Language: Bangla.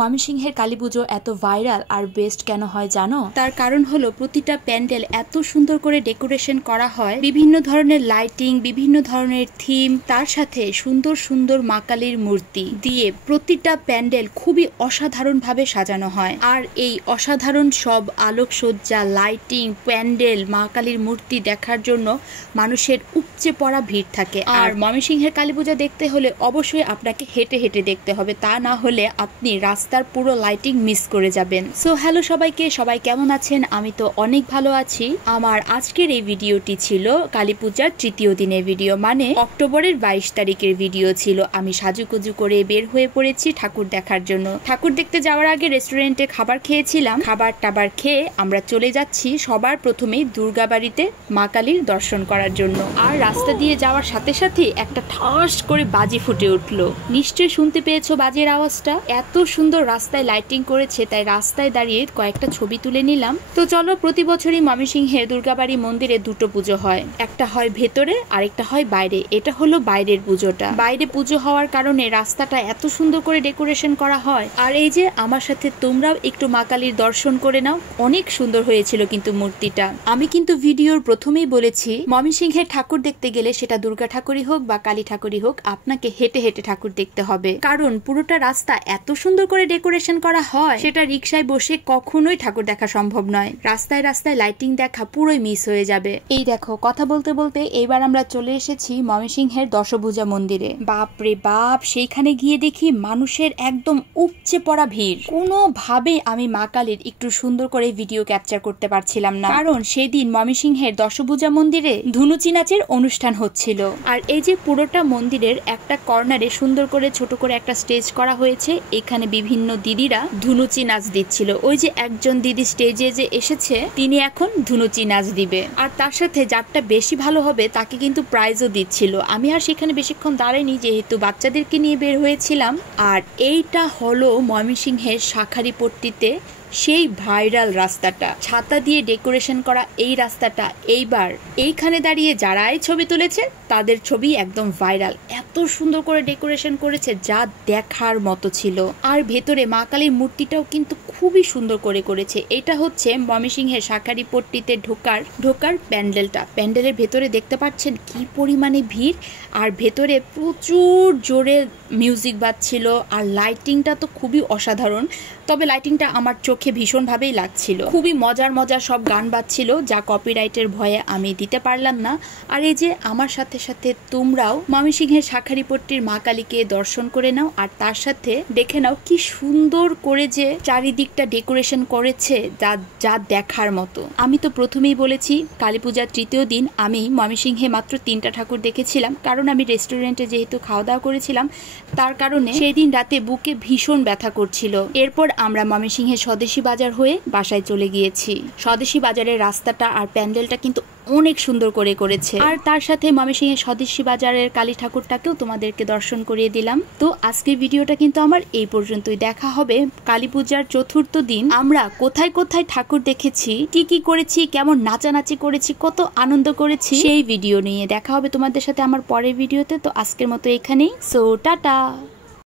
ময়মনসিংহের কালীপুজো এত ভাইরাল আর বেস্ট কেন হয় জানো? তার কারণ হলো প্রতিটা প্যান্ডেল এত সুন্দর করে ডেকোরেশন করা হয়, বিভিন্ন ধরনের লাইটিং, বিভিন্ন ধরনের থিম, তার সাথে সুন্দর সুন্দর মা কালীর মূর্তি দিয়ে প্রতিটা প্যান্ডেল খুবই অসাধারণ ভাবে সাজানো হয়। আর এই অসাধারণ সব আলোকসজ্জা, লাইটিং, প্যান্ডেল, মা কালীর মূর্তি দেখার জন্য মানুষের উপচে পড়া ভিড় থাকে। আর ময়মনসিংহের কালীপূজা দেখতে হলে অবশ্যই আপনাকে হেঁটে হেঁটে দেখতে হবে, তা না হলে আপনি রাস্তার পুরো লাইটিং মিস করে যাবেন। সো হ্যালো সবাইকে, সবাই কেমন আছেন? আমি তো অনেক ভালো আছি। আমার আজকের এই ভিডিওটি ছিল কালীপূজার তৃতীয় দিনের ভিডিও, মানে অক্টোবরের 22 তারিখের ভিডিও ছিল। আমি সাজুকুজু করে বের হয়ে পড়েছি ঠাকুর দেখার জন্য। ঠাকুর দেখতে যাওয়ার আগে রেস্টুরেন্টে খাবার খেয়েছিলাম। খাবার টাবার খেয়ে আমরা চলে যাচ্ছি সবার প্রথমেই দুর্গাবাড়িতে মা কালীর দর্শন করার জন্য। আর রাস্তা দিয়ে যাওয়ার সাথে সাথে একটা ঠাস করে বাজি ফুটে উঠলো। নিশ্চয়ই শুনতে পেয়েছো বাজির আওয়াজটা। এত সুন্দর রাস্তায় লাইটিং করেছে, তাই রাস্তায় দাঁড়িয়ে কয়েকটা ছবি তুলে নিলাম। তো চলো, প্রতি বছরই ময়মনসিংহের দুর্গাবাড়ি মন্দিরে দুটো পুজো হয়, একটা হয় ভেতরে আরেকটা হয় বাইরে। এটা হলো বাইরের পুজোটা। বাইরে পুজো হওয়ার কারণে রাস্তাটা এত সুন্দর করে ডেকোরেশন করা হয়। আর এই যে আমার সাথে তোমরাও একটু মা কালীর দর্শন করে নাও। অনেক সুন্দর হয়েছিল কিন্তু মূর্তিটা। আমি কিন্তু ভিডিওর প্রথমেই বলেছি, ময়মনসিংহের ঠাকুর দেখতে গেলে সেটা দুর্গা ঠাকুরই হোক বা কালী ঠাকুরই হোক, আপনাকে হেঁটে হেঁটে ঠাকুর দেখতে হবে। কারণ পুরোটা রাস্তা এত সুন্দর করে ডেকোরেশন করা হয়, সেটা রিক্সায় বসে কখনোই ঠাকুর দেখা সম্ভব নয়। রাস্তায় রাস্তায় লাইটিং দেখা পুরোই মিস হয়ে যাবে। এই দেখো, কথা বলতে বলতে এইবার আমরা চলে এসেছি ময়মনসিংহের দশভুজা মন্দিরে। বাপরে বাপ, সেইখানে গিয়ে দেখি মানুষের একদম উপচে পড়া ভিড়। কোনোভাবে আমি মা কালীর একটু সুন্দর করে ভিডিও ক্যাপচার করতে পারছিলাম না, কারণ সেদিন ময়মনসিংহের দশভুজা মন্দিরে ধুনুচি নাচের অনুষ্ঠান হচ্ছিল। আর এই যে পুরোটা মন্দিরের একটা কর্নারে সুন্দর করে ছোট করে একটা স্টেজ করা হয়েছে, এখানে বিভিন্ন দিদিরা ধুনুচি নাচ দিচ্ছিল। ওই যে একজন দিদি স্টেজে যে এসেছে, তিনি এখন ধুনুচি নাচ দিবে। আর তার সাথে যারটা বেশি ভালো হবে তাকে কিন্তু প্রাইজও দিচ্ছিল। আমি আর সেখানে বেশিক্ষণ দাঁড়াইনি, যেহেতু বাচ্চাদেরকে নিয়ে বের হয়েছিলাম। আর এইটা হলো ময়মনসিংহের শাঁখারীপট্টিতে সেই ভাইরাল রাস্তাটা, ছাতা দিয়ে ডেকোরেশন করা এই রাস্তাটা। এইবার এইখানে দাঁড়িয়ে যারাই ছবি তুলেছে তাদের ছবি একদম ভাইরাল। এত সুন্দর করে ডেকোরেশন করেছে, যা দেখার মতো ছিল। আর ভেতরে মা কালীর মূর্তিটাও কিন্তু খুবই সুন্দর করে করেছে। এটা হচ্ছে ময়মনসিংহের শাঁখারীপট্টিতে ঢোকার প্যান্ডেলটা। প্যান্ডেলের ভেতরে দেখতে পাচ্ছেন কি পরিমাণে ভিড়, আর ভেতরে প্রচুর জোরে মিউজিক বাজছিল। আর লাইটিংটা তো খুবই অসাধারণ, তবে লাইটিংটা আমার চোখে ভীষণভাবেই লাগছিল। খুবই মজার মজার সব গান বাজছিল, যা কপিরাইটের ভয়ে আমি দিতে পারলাম না। আর এই যে আমার সাথে সাথে তোমরাও ময়মনসিংহের শাঁখারীপট্টির মা কালীকে দর্শন করে নাও, আর তার সাথে দেখে নাও কি সুন্দর করে যে চারিদিকটা ডেকোরেশন করেছে, যা দেখার মতো। আমি তো প্রথমেই বলেছি, কালীপূজার তৃতীয় দিন আমি ময়মনসিংহে মাত্র 3টা ঠাকুর দেখেছিলাম, কারণ আমি রেস্টুরেন্টে যেহেতু খাওয়া দাওয়া করেছিলাম, তার কারণে সেই দিন রাতে বুকে ভীষণ ব্যথা করছিল। এরপর আমরা ময়মনসিংহের স্বদেশী বাজার হয়ে বাসায় চলে গিয়েছি। স্বদেশী বাজারের রাস্তাটা আর প্যান্ডেলটা কিন্তু অনেক সুন্দর করে করেছে। আর তার সাথে ময়মনসিংহের স্বদেশী বাজারের কালী ঠাকুরটাকেও তোমাদেরকে দর্শন করিয়ে দিলাম। তো আজকের ভিডিওটা কিন্তু আমার এই পর্যন্তই। দেখা হবে কালীপূজার চতুর্থ দিন। আমরা কোথায় কোথায় ঠাকুর দেখেছি, কি কি করেছি, কেমন নাচানাচি করেছি, কত আনন্দ করেছি, সেই ভিডিও নিয়ে দেখা হবে তোমাদের সাথে আমার পরের ভিডিওতে। তো আজকের মতো এখানেই। So tata.